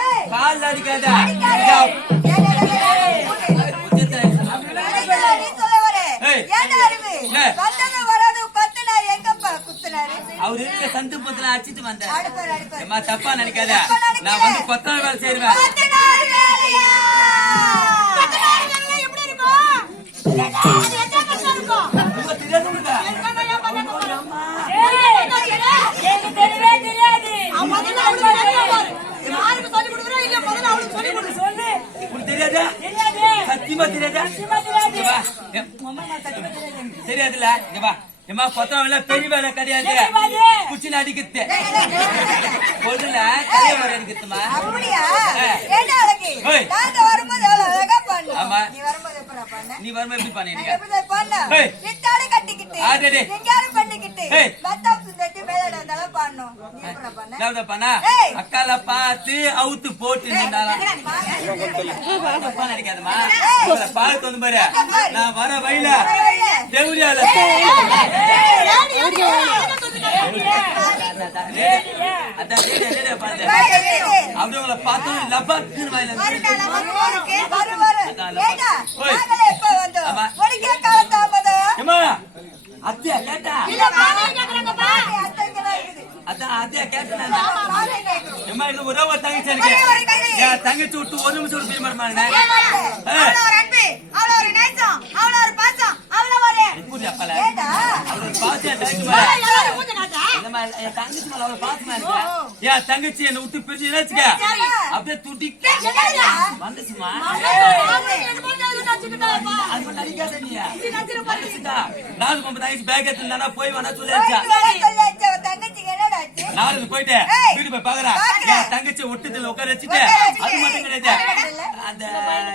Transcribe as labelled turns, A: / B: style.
A: ஏய்.
B: கால் அடிக்காத? அவர் இருக்க சந்து பத்துல அடிச்சிட்டு. ஏம்மா தப்பா நினைக்காத. நான் வந்து கொத்தனார் வேலை செய்வேன் கலைய வர அடிக்கிறதுமா?
A: அப்படியா?
B: ஏய்.
A: ஏன்டா அழகு?
B: ஏய்.
A: நாங்க வரும்போது எவ்வளவு அழகா பண்ணோம்.
B: ஆமா.
A: நீ வரும்போது
B: எப்படி பண்ணீங்க
A: கட்டிக்கிட்டு,
B: அக்கால பார்த்து அவுத்து போட்டு. உங்களை பார்த்து வந்து பாரு நான் வர வழியில பார்த்தேன். அப்படியே உங்களை பார்த்தோம் லபாக்குன்னு வாயில இருந்து. ஓய். ஆமா. ஏம்மா, அத்தையா கேட்டா அதான் அத்தையா கேட்டேன் ஏம்மா இது ஒரே ஒரு தங்கச்சி எனக்கு
A: ஒரே ஒரு தங்கச்சி.
B: என் தங்கச்சி விட்டு ஒரு நிமிஷம் விட்டு பிரிய மாட்டேன் எப்படி அப்பல அவரோட பாசம் என் தங்கச்சி மேல இந்த மாதிரி என் தங்கச்சி மேல அவ்வளவு பாசமா இருக்கு என் தங்கச்சி என்னை விட்டு பிரிச்சு அப்படியே துடிக்க வந்துச்சுமா அது நீ தங்கச்சி பேக் எடுத்துனா போய் வேணா சொல்லியாச்சா நாளைக்கு போயிட்டு. வீடு போய் பாக்குறேன். என் தங்கச்சி ஒட்டுத்துல உட்கார வச்சுட்டு. அது மட்டும் கிடையாது. அந்த